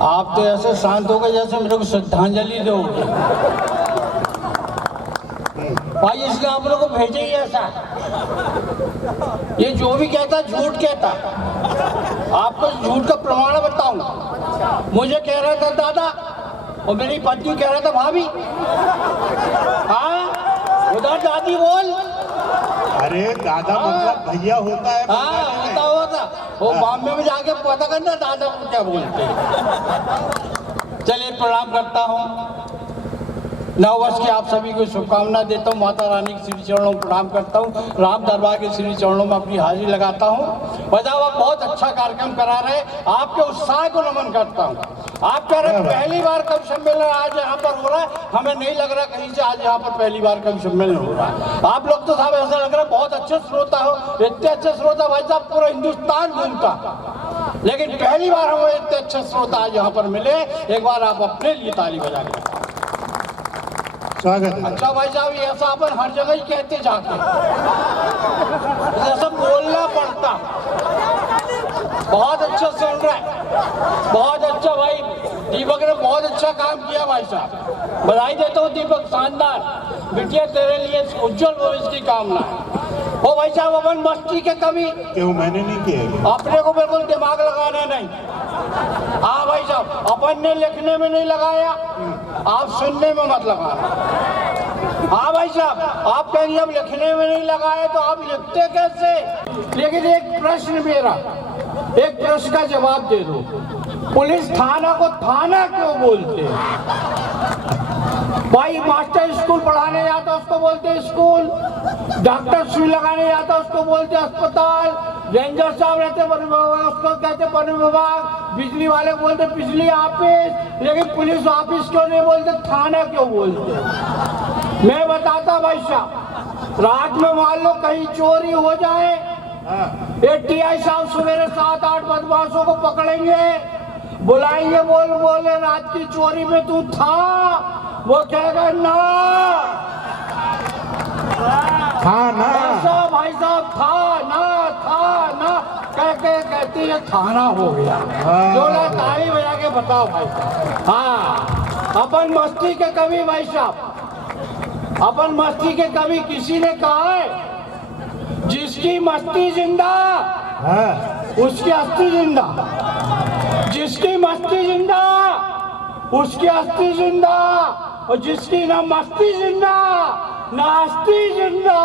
आप तो ऐसे शांत हो गए जैसे मेरे को श्रद्धांजलि दोगे। भाई इसलिए आप लोगों को भेजे ही ऐसा। ये जो भी कहता झूठ कहता। आपको झूठ का प्रमाण बताऊं। मुझे कह रहा था दादा और मेरी पत्नी कह रहा था भाभी। हाँ उधर दादी बोल। अरे दादा मतलब भैया होता है। हाँ होता वो बॉम्बे में जाके पता करना दादा को क्या बोलते हैं। चलिए प्रणाम करता हूँ। नववर्ष की आप सभी को शुभकामना देता हूँ। माता रानी के श्री चरणों में प्रणाम करता हूँ। राम दरबार के श्री चरणों में अपनी हाजिरी लगाता हूँ। बजाओ आप बहुत अच्छा कार्यक्रम करा रहे। आपके उत्साह को नमन करता हूँ। आप कह रहे पहली बार कवि सम्मेलन आज यहाँ पर हो रहा है। हमें नहीं लग रहा कहीं से आज यहाँ पर पहली बार कवि सम्मेलन हो रहा है। आप लोग तो साहब ऐसा लग रहा है बहुत अच्छे श्रोता हो। इतने अच्छे श्रोता भाई साहब पूरा हिंदुस्तान घूमता, लेकिन पहली बार हमें इतने अच्छे श्रोता आज यहाँ पर मिले। एक बार आप अपने लिए ताली बजा के स्वागत है। अच्छा भाई साहब ये ऐसा अपन हर जगह ही कहते जाते, ऐसा बोलना पड़ता। बहुत अच्छा सुन रहा है, बहुत अच्छा भाई। दीपक ने बहुत अच्छा काम किया भाई साहब, बधाई देता हूँ दीपक। शानदार बिटिया तेरे लिए उज्जवल भविष्य की कामना। ओ भाई साहब अपन मस्ती के कभी क्यों मैंने नहीं किया। अपने को बिल्कुल दिमाग लगाना नहीं। हाँ भाई साहब अपन ने लिखने में नहीं लगाया, आप सुनने में मत लगाना। हाँ भाई साहब आप कहेंगे अब लिखने में नहीं लगाया तो आप लिखते कैसे। लेकिन एक प्रश्न मेरा, एक प्रश्न का जवाब दे दो। पुलिस थाना को थाना क्यों बोलते हैं? भाई मास्टर स्कूल पढ़ाने जाता उसको बोलते स्कूल, डॉक्टर सुई लगाने जाता उसको बोलते अस्पताल, रेंजर साहब रहते वन विभाग उसको कहते वन विभाग, बिजली वाले बोलते बिजली ऑफिस। लेकिन पुलिस ऑफिस क्यों नहीं बोलते, थाना क्यों बोलते? मैं बताता भाई साहब, रात में मान लो कहीं चोरी हो जाए, टीआई साहब सवेरे 7-8 बदमाशों को पकड़ेंगे, बुलाएंगे, बोले रात की चोरी में तू था? वो कहेगा ना भाई साहब था ना कहती है थाना हो गया। जोड़ा ताली बजा के बताओ भाई साहब। हाँ अपन मस्ती के कवि भाई साहब, अपन मस्ती के कवि। किसी ने कहा है जिसकी मस्ती जिंदा उसकी अस्थि जिंदा, जिसकी मस्ती जिंदा उसकी अस्थि जिंदा, और जिसकी ना मस्ती जिंदा ना अस्थि जिंदा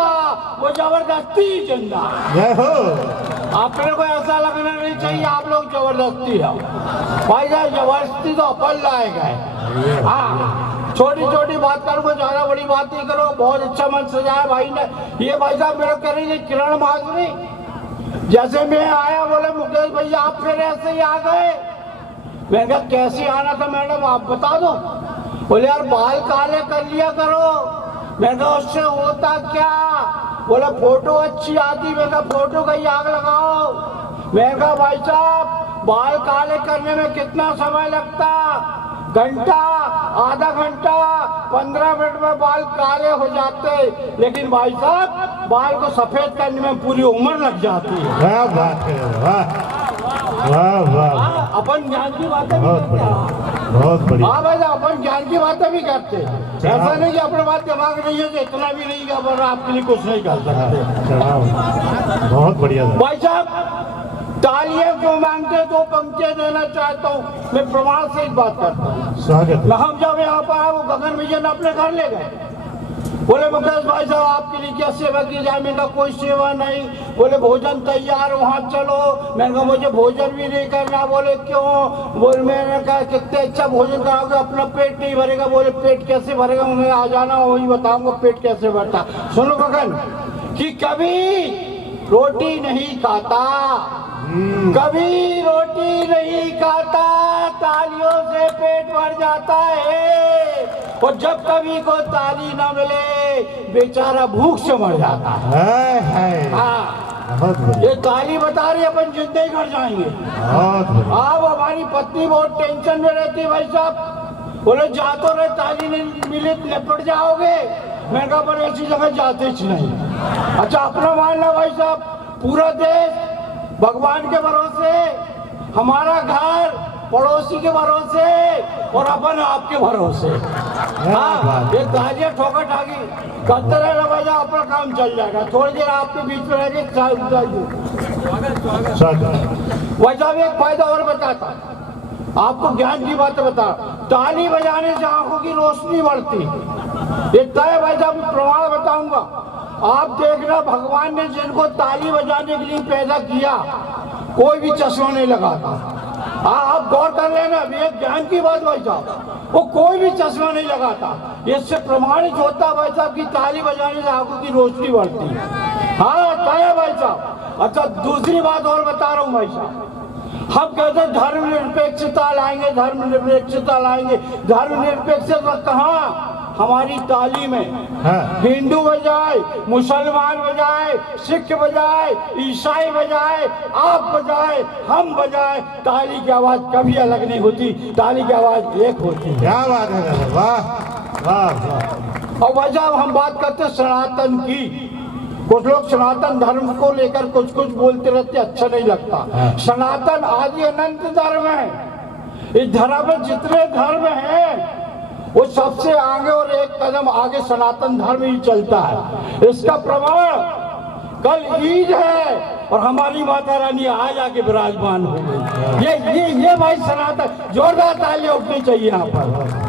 वो जबरदस्ती जिंदा। अपने को ऐसा लगना नहीं चाहिए आप लोग जबरदस्ती है भाई साहब। जबरदस्ती तो अपन लाए गए। हाँ छोटी छोटी बात करो, ज्यादा बड़ी बात नहीं करो। बहुत अच्छा मन सजाया भाई ने। ये भाई साहब मेरे कह रही किरण माधुरी, जैसे मैं आया बोले मुकेश भैया आप फिर ऐसे ही आ गए। मैंने कहा कैसे आना था मैडम आप बता दो। बोले यार बाल काले कर लिया करो। मैंने कहा उससे होता क्या? बोला फोटो अच्छी आती। मैंने कहा फोटो का ही आग लगाओ। मैंने कहा भाई साहब बाल काले करने में कितना समय लगता? घंटा, आधा घंटा, 15 मिनट में बाल काले हो जाते। लेकिन भाई साहब बाल को सफेद करने में पूरी उम्र लग जाती है। क्या बात है, वाह वाह वाह। अपन ज्ञान की बातें भी करते हैं। बहुत बढ़िया। हाँ भाई अपन ज्ञान की बातें भी करते हैं। ऐसा नहीं कि अपने बात दिमाग नहीं है, इतना भी नहीं कि अपन आपके लिए कुछ नहीं कर सकते। बहुत बढ़िया भाई साहब तालियां क्यों मांगते? 2 पंक्तियां देना चाहता हूँ। मैं प्रमाण से एक बात करता हूँ। स्वागत। हम जब यहाँ पर आए वो गगन भैया ने अपने घर ले गए। बोले मुकेश भाई साहब आपके लिए क्या सेवा की जाए? मैंने कहा कोई सेवा नहीं। बोले भोजन तैयार वहाँ चलो। मैंने कहा मुझे भोजन भी नहीं करना। बोले क्यों? बोले मैंने कहा कितने अच्छा भोजन कराओगे, अपना पेट नहीं भरेगा। बोले पेट कैसे भरेगा? उन्हें आ जाना वही बताऊंगा पेट कैसे भरता। सुनो गगन कि कभी रोटी नहीं खाता, कभी रोटी नहीं खाता, तालियों से पेट भर जाता है। और जब कभी को ताली न मिले बेचारा भूख से मर जाता है। हाँ ये ताली बता रही अपन जिंदगी घर जाएंगे। अब हमारी पत्नी बहुत टेंशन में रहती है भाई साहब। बोले जा तो रहे ताली नहीं मिले निपट जाओगे। मैं कहा पर ऐसी जगह जाते ही नहीं। अच्छा अपना मानना भाई साहब, पूरा देश भगवान के भरोसे, हमारा घर पड़ोसी के भरोसे और अपन आपके भरोसे। हाँ, ये तालियां ठोकर ठाकी करते रहना भाई साहब, अपना काम चल जाएगा। थोड़ी देर आपके बीच में रह के भाई साहब एक फायदा और बताता, आपको ज्ञान की बात बता। ताली बजाने से आंखों की रोशनी बढ़ती, इतना है भाई साहब, प्रमाण बताऊंगा। आप देखना, भगवान ने जिनको ताली बजाने के लिए पैदा किया कोई भी चश्मा नहीं लगाता। आप गौर कर लेना, ये ज्ञान की बात भाई साहब, वो कोई भी चश्मा नहीं लगाता। इससे प्रमाणित होता भाई साहब कि ताली बजाने से आंखों की रोशनी बढ़ती है। हाँ तय भाई साहब। अच्छा दूसरी बात और बता रहा हूँ भाई साहब, हम कहते हैं धर्मनिरपेक्षता लाएंगे, धर्मनिरपेक्षता लाएंगे। धर्मनिरपेक्षता कहाँ? हमारी ताली में हिंदू बजाए, मुसलमान बजाए, सिख बजाए, ईसाई बजाए, आप बजाए, हम बजाए, ताली की आवाज कभी अलग नहीं होती, ताली की आवाज एक होती है। क्या बात है, वाह वाह वाह। और भाई साहब हम बात करते सनातन की। कुछ लोग सनातन धर्म को लेकर कुछ कुछ बोलते रहते, अच्छा नहीं लगता। सनातन आदि अनंत धर्म है। इस धर्म में जितने धर्म हैं वो सबसे आगे और एक कदम आगे सनातन धर्म ही चलता है। इसका प्रमाण कल ईद है और हमारी माता रानी आज आके विराजमान हो गई। ये भाई सनातन, जोरदार तालियां उठनी चाहिए यहाँ पर।